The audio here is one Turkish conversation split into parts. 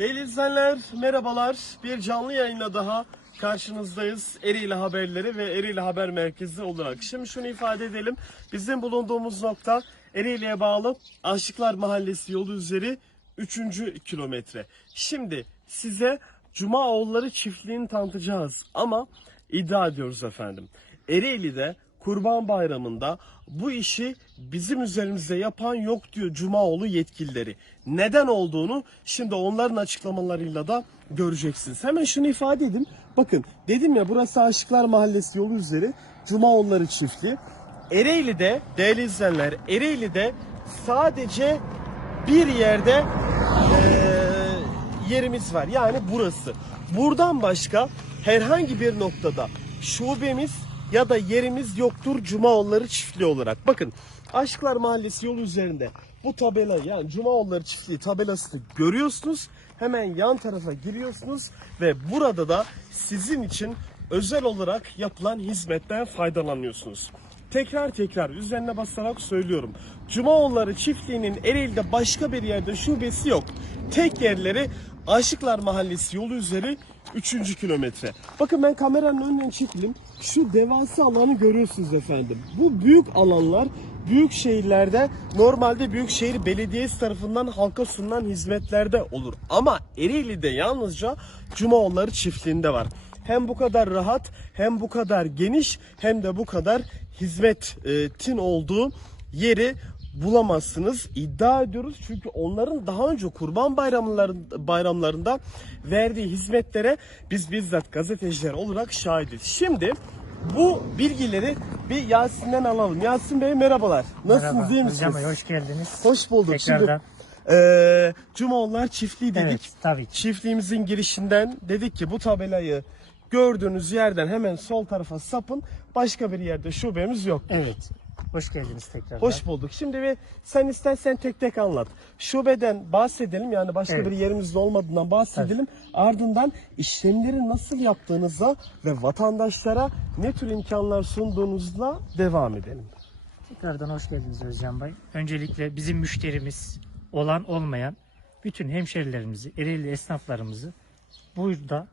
Değerli izleyenler merhabalar. Bir canlı yayınla daha karşınızdayız. Ereğli Haberleri ve Ereğli Haber Merkezi olarak. Şimdi şunu ifade edelim. Bizim bulunduğumuz nokta Ereğli'ye bağlı Aşıklar Mahallesi yolu üzeri 3. kilometre. Şimdi size Cumaoğulları çiftliğini tanıtacağız ama iddia ediyoruz efendim. Ereğli'de Kurban Bayramı'nda bu işi bizim üzerimizde yapan yok diyor Cumaoğlu yetkilileri. Neden olduğunu şimdi onların açıklamalarıyla da göreceksiniz. Hemen şunu ifade edeyim. Bakın dedim ya burası Aşıklar Mahallesi yolu üzeri Cumaoğulları çiftliği. Ereğli'de değerli izleyenler Ereğli'de sadece bir yerde eee, yerimiz var. Yani burası. Buradan başka herhangi bir noktada şubemiz ya da yerimiz yoktur Cumaoğulları çiftliği olarak. Bakın Aşklar Mahallesi yolu üzerinde bu tabela yani Cumaoğulları çiftliği tabelasını görüyorsunuz. Hemen yan tarafa giriyorsunuz ve burada da sizin için özel olarak yapılan hizmetten faydalanıyorsunuz. Tekrar tekrar üzerine basarak söylüyorum. Cumaoğulları çiftliğinin Ereğli'de başka bir yerde şubesi yok. Tek yerleri Aşıklar Mahallesi yolu üzeri 3. kilometre. Bakın ben kameranın önünden çekeyim. Şu devasa alanı görüyorsunuz efendim. Bu büyük alanlar büyük şehirlerde normalde Büyükşehir Belediyesi tarafından halka sunulan hizmetlerde olur. Ama Ereğli'de yalnızca Cumaoğulları çiftliğinde var. Hem bu kadar rahat hem bu kadar geniş hem de bu kadar hizmetin olduğu yeri bulamazsınız. İddia ediyoruz çünkü onların daha önce kurban bayramlarında, bayramlarında verdiği hizmetlere biz bizzat gazeteciler olarak şahidiz. Şimdi bu bilgileri bir Yasin'den alalım. Yasin Bey merhabalar. Nasılsınız Merhaba, iyi misiniz? Hocam Bey, hoş geldiniz. Hoş bulduk. Tekrardan. Şimdi eee Cumaoğullar çiftliği dedik. Evet, tabii ki. Çiftliğimizin girişinden dedik ki bu tabelayı gördüğünüz yerden hemen sol tarafa sapın. Başka bir yerde şubemiz yok. Evet. Hoş geldiniz tekrardan. Hoş bulduk. Şimdi bir sen istersen tek tek anlat. Şubeden bahsedelim yani başka Evet. bir yerimizde olmadığından bahsedelim. Ardından işlemleri nasıl yaptığınıza ve vatandaşlara ne tür imkanlar sunduğunuzla devam edelim. Tekrardan hoş geldiniz Özcan Bey. Öncelikle bizim müşterimiz olan olmayan bütün hemşerilerimizi, Ereğli esnaflarımızı burada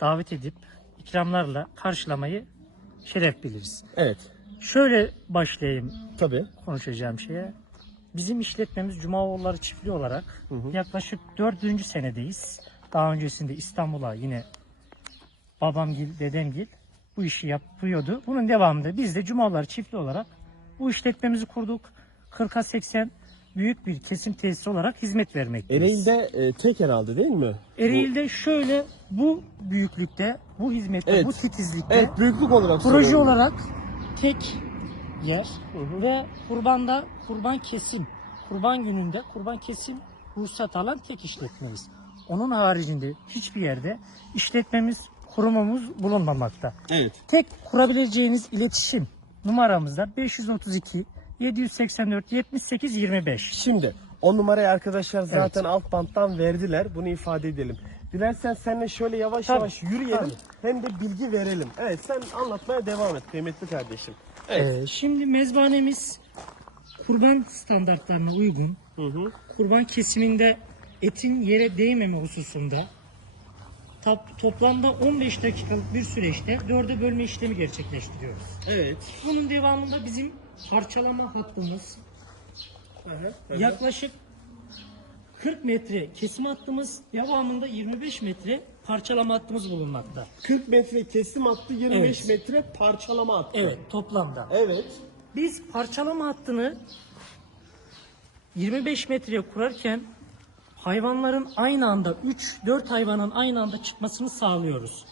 davet edip ikramlarla karşılamayı şeref biliriz. Evet. Şöyle başlayayım Tabii. konuşacağım şeye. Bizim işletmemiz Cumaoğulları çiftliği olarak yaklaşık dördüncü senedeyiz. Daha öncesinde İstanbul'a yine babamgil, dedemgil bu işi yapıyordu. Bunun devamında biz de Cumaoğulları çiftliği olarak bu işletmemizi kurduk. 40'a 80 büyük bir kesim tesisi olarak hizmet vermekteyiz. Ereğli'de e, tek herhalde değil mi? Ereğli'de şöyle bu büyüklükte, bu hizmette, Evet. bu titizlikte Evet büyüklük olarak Proje soruyorum. olarak tek yer ve kurbanda kurban kesim, kurban gününde kurban kesim ruhsat alan tek işletmemiz. Onun haricinde hiçbir yerde işletmemiz, kurumumuz bulunmamakta. Evet. Tek kurabileceğiniz iletişim numaramız da 532 784 78 25. Şimdi o numarayı arkadaşlar zaten alt banttan verdiler. Bunu ifade edelim. Dilersen seninle şöyle yavaş Tabii, yavaş yürüyelim tabii. hem de bilgi verelim. Evet sen anlatmaya devam et kıymetli kardeşim. Evet. Ee, şimdi mezbanemiz kurban standartlarına uygun. Hı hı. kurban kesiminde etin yere değmeme hususunda tap- toplamda 15 dakikalık bir süreçte dörde bölme işlemi gerçekleştiriyoruz. Evet. Bunun devamında bizim parçalama hattımız yaklaşık 40 metre kesim hattımız devamında 25 metre parçalama hattımız bulunmakta. 40 metre kesim hattı 25 Evet. metre parçalama hattı. Evet toplamda. Evet. Biz parçalama hattını 25 metreye kurarken hayvanların aynı anda 3-4 hayvanın aynı anda çıkmasını sağlıyoruz.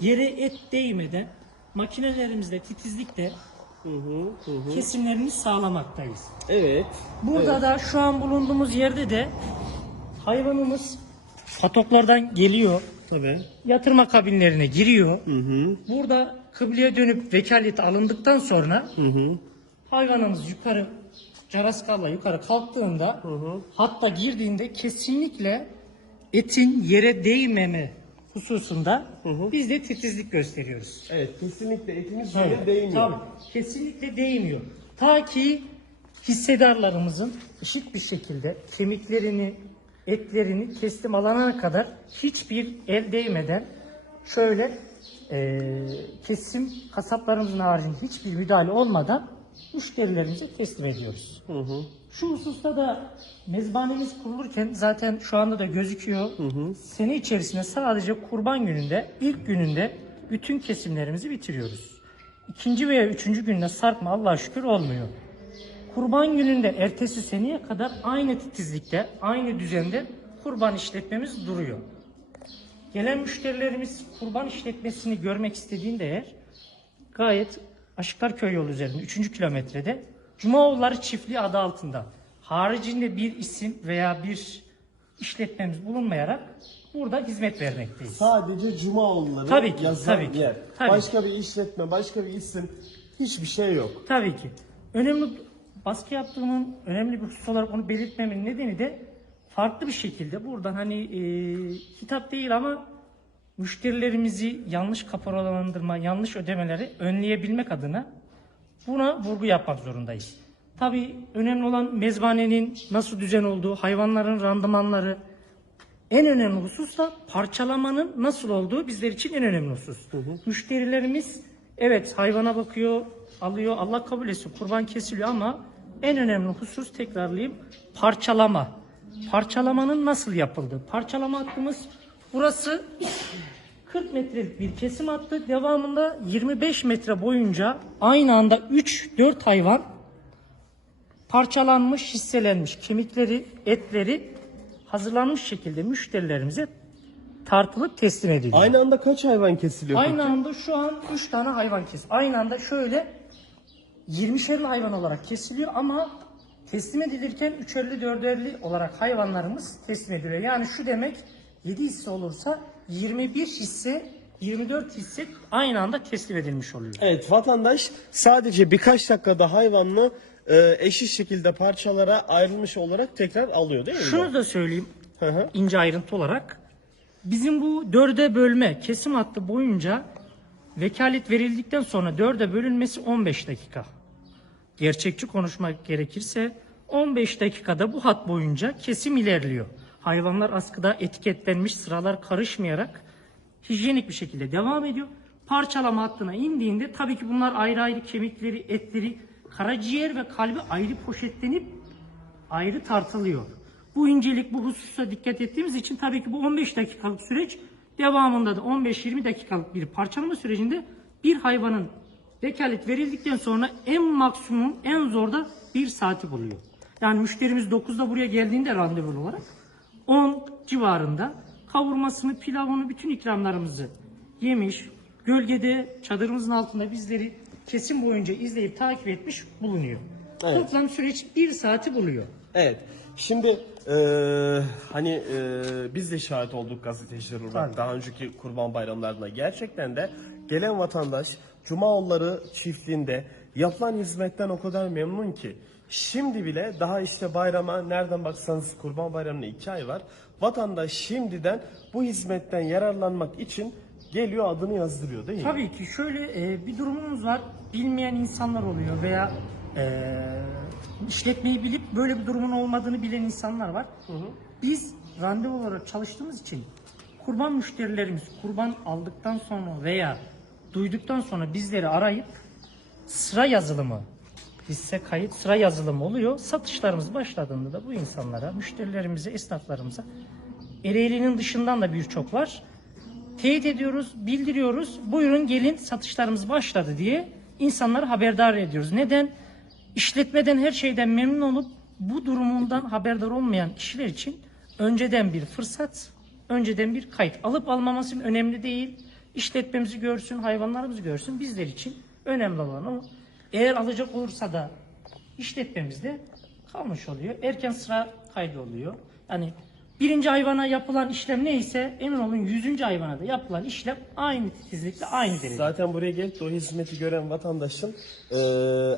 Yere et değmeden makinelerimizle titizlikle Hı hı. Hı hı. kesimlerini sağlamaktayız. Evet. Burada da şu an bulunduğumuz yerde de hayvanımız patoklardan geliyor. Tabii. Yatırma kabinlerine giriyor. Hı hı. Burada kıbleye dönüp vekalet alındıktan sonra Hı hı. hayvanımız yukarı caraskalla yukarı kalktığında hatta girdiğinde kesinlikle etin yere değmeme hususunda biz de titizlik gösteriyoruz. Evet kesinlikle etimiz yere değmiyor. tabii, kesinlikle değmiyor. Ta ki hissedarlarımızın eşit bir şekilde kemiklerini etlerini teslim alana kadar hiçbir el değmeden şöyle e, kesim kasaplarımızın haricinde hiçbir müdahale olmadan müşterilerimize teslim ediyoruz. Şu hususta da mezbanemiz kurulurken zaten şu anda da gözüküyor. Sene içerisinde sadece kurban gününde, ilk gününde bütün kesimlerimizi bitiriyoruz. İkinci veya üçüncü günde sarkma Allah'a şükür olmuyor. Kurban gününde ertesi seneye kadar aynı titizlikte, aynı düzende kurban işletmemiz duruyor. Gelen müşterilerimiz kurban işletmesini görmek istediğinde eğer gayet Aşıklar Köy yolu üzerinde 3. kilometrede Cumaoğulları Çiftliği adı altında haricinde bir isim veya bir işletmemiz bulunmayarak burada hizmet vermekteyiz. Sadece Cumaoğulları Tabii ki, yazan tabii ki, yer. tabii Başka bir işletme, başka bir isim hiçbir şey yok. Tabii ki. Önemli baskı yaptığımın önemli bir husus olarak onu belirtmemin nedeni de farklı bir şekilde buradan hani e, hitap değil ama müşterilerimizi yanlış kaparalandırma, yanlış ödemeleri önleyebilmek adına buna vurgu yapmak zorundayız. Tabii önemli olan mezbanenin nasıl düzen olduğu, hayvanların randımanları, en önemli husus da parçalamanın nasıl olduğu bizler için en önemli husus. Müşterilerimiz evet hayvana bakıyor, alıyor, Allah kabul etsin kurban kesiliyor ama en önemli husus tekrarlayayım parçalama. Parçalamanın nasıl yapıldığı. Parçalama hattımız burası 40 metrelik bir kesim hattı. Devamında 25 metre boyunca aynı anda 3-4 hayvan parçalanmış, hisselenmiş kemikleri, etleri hazırlanmış şekilde müşterilerimize tartılıp teslim ediliyor. Aynı anda kaç hayvan kesiliyor? Aynı peki? anda şu an 3 tane hayvan kes. Aynı anda şöyle 20'şerli hayvan olarak kesiliyor ama teslim edilirken 3'erli 4'erli olarak hayvanlarımız teslim ediliyor. Yani şu demek 7 hisse olursa 21 hisse 24 hisse aynı anda teslim edilmiş oluyor. Evet vatandaş sadece birkaç dakikada hayvanını e, eşit şekilde parçalara ayrılmış olarak tekrar alıyor değil mi? Şunu da söyleyeyim Hı hı. ince ayrıntı olarak. Bizim bu dörde bölme kesim hattı boyunca vekalet verildikten sonra dörde bölünmesi 15 dakika. Gerçekçi konuşmak gerekirse 15 dakikada bu hat boyunca kesim ilerliyor. Hayvanlar askıda etiketlenmiş sıralar karışmayarak hijyenik bir şekilde devam ediyor. Parçalama hattına indiğinde tabii ki bunlar ayrı ayrı kemikleri, etleri, karaciğer ve kalbi ayrı poşetlenip ayrı tartılıyor. Bu incelik, bu hususa dikkat ettiğimiz için tabii ki bu 15 dakikalık süreç devamında da 15-20 dakikalık bir parçalama sürecinde bir hayvanın vekalet verildikten sonra en maksimum, en zor da bir saati buluyor. Yani müşterimiz 9'da buraya geldiğinde randevulu olarak 10 civarında kavurmasını, pilavını, bütün ikramlarımızı yemiş, gölgede çadırımızın altında bizleri kesim boyunca izleyip takip etmiş bulunuyor. Evet. Toplam süreç bir saati buluyor. Evet. Şimdi e, hani e, biz de şahit olduk gazeteciler olarak Tabii. daha önceki kurban bayramlarında. Gerçekten de gelen vatandaş Cumaoğulları çiftliğinde yapılan hizmetten o kadar memnun ki. Şimdi bile daha işte bayrama nereden baksanız kurban bayramına iki ay var. Vatandaş şimdiden bu hizmetten yararlanmak için geliyor adını yazdırıyor değil mi? Tabii ki şöyle e, bir durumumuz var. Bilmeyen insanlar oluyor veya e, işletmeyi bilip böyle bir durumun olmadığını bilen insanlar var. Biz randevu olarak çalıştığımız için kurban müşterilerimiz kurban aldıktan sonra veya duyduktan sonra bizleri arayıp sıra yazılımı hisse kayıt sıra yazılımı oluyor. Satışlarımız başladığında da bu insanlara, müşterilerimize, esnaflarımıza Ereğli'nin dışından da birçok var. Teyit ediyoruz, bildiriyoruz. Buyurun gelin satışlarımız başladı diye insanları haberdar ediyoruz. Neden? İşletmeden her şeyden memnun olup bu durumundan haberdar olmayan kişiler için önceden bir fırsat, önceden bir kayıt. Alıp almaması önemli değil. İşletmemizi görsün, hayvanlarımızı görsün. Bizler için önemli olan o. Eğer alacak olursa da işletmemizde kalmış oluyor. Erken sıra kaydı oluyor. Yani birinci hayvana yapılan işlem neyse emin olun yüzüncü hayvana da yapılan işlem aynı titizlikle aynı derece. Zaten buraya gelip de o hizmeti gören vatandaşın e,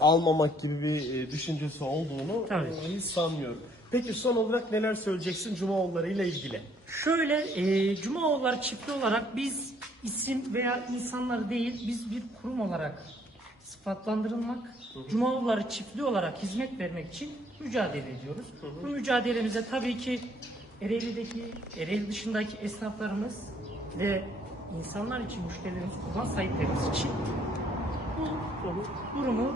almamak gibi bir e, düşüncesi olduğunu Tabii. e, hiç sanmıyorum. Peki son olarak neler söyleyeceksin Cumaoğulları ile ilgili? Şöyle e, Cumaoğulları çiftli olarak biz isim veya insanlar değil biz bir kurum olarak sıfatlandırılmak, Cumaoğulları çiftli olarak hizmet vermek için mücadele ediyoruz. Bu mücadelemize tabii ki Ereğli'deki, Ereğli dışındaki esnaflarımız ve insanlar için, müşterilerimiz, kurban sahiplerimiz için bu durumu,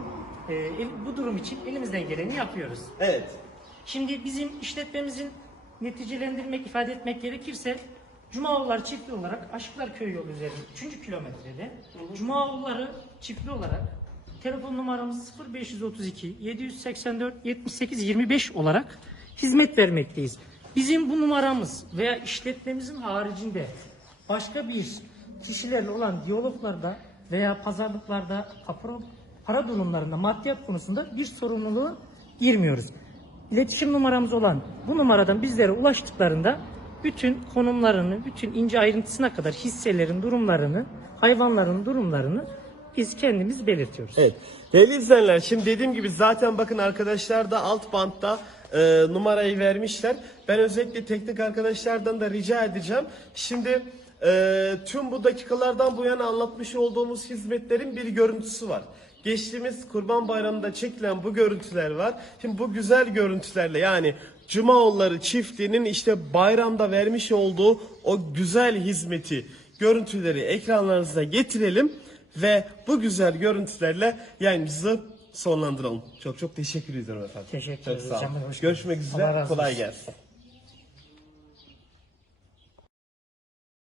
e, el- bu durum için elimizden geleni yapıyoruz. Evet. Şimdi bizim işletmemizin neticelendirmek, ifade etmek gerekirse Cumaoğulları çiftli olarak Aşıklar Köyü yolu üzerinde 3. kilometrede Cumaoğulları çiftli olarak telefon numaramız 0532 784 78 25 olarak hizmet vermekteyiz. Bizim bu numaramız veya işletmemizin haricinde başka bir kişilerle olan diyaloglarda veya pazarlıklarda para, durumlarında maddiyat konusunda bir sorumluluğu girmiyoruz. İletişim numaramız olan bu numaradan bizlere ulaştıklarında bütün konumlarını, bütün ince ayrıntısına kadar hisselerin durumlarını, hayvanların durumlarını biz kendimiz belirtiyoruz. Evet. Değerli izleyenler şimdi dediğim gibi zaten bakın arkadaşlar da alt bantta e, numarayı vermişler. Ben özellikle teknik arkadaşlardan da rica edeceğim. Şimdi e, tüm bu dakikalardan bu yana anlatmış olduğumuz hizmetlerin bir görüntüsü var. Geçtiğimiz Kurban Bayramı'nda çekilen bu görüntüler var. Şimdi bu güzel görüntülerle yani Cumaoğulları çiftliğinin işte bayramda vermiş olduğu o güzel hizmeti, görüntüleri ekranlarınıza getirelim ve bu güzel görüntülerle yayınımızı sonlandıralım. Çok çok teşekkür ediyorum efendim. Teşekkür Çok ederiz sağ olun. Görüşmek üzere. Kolay gelsin.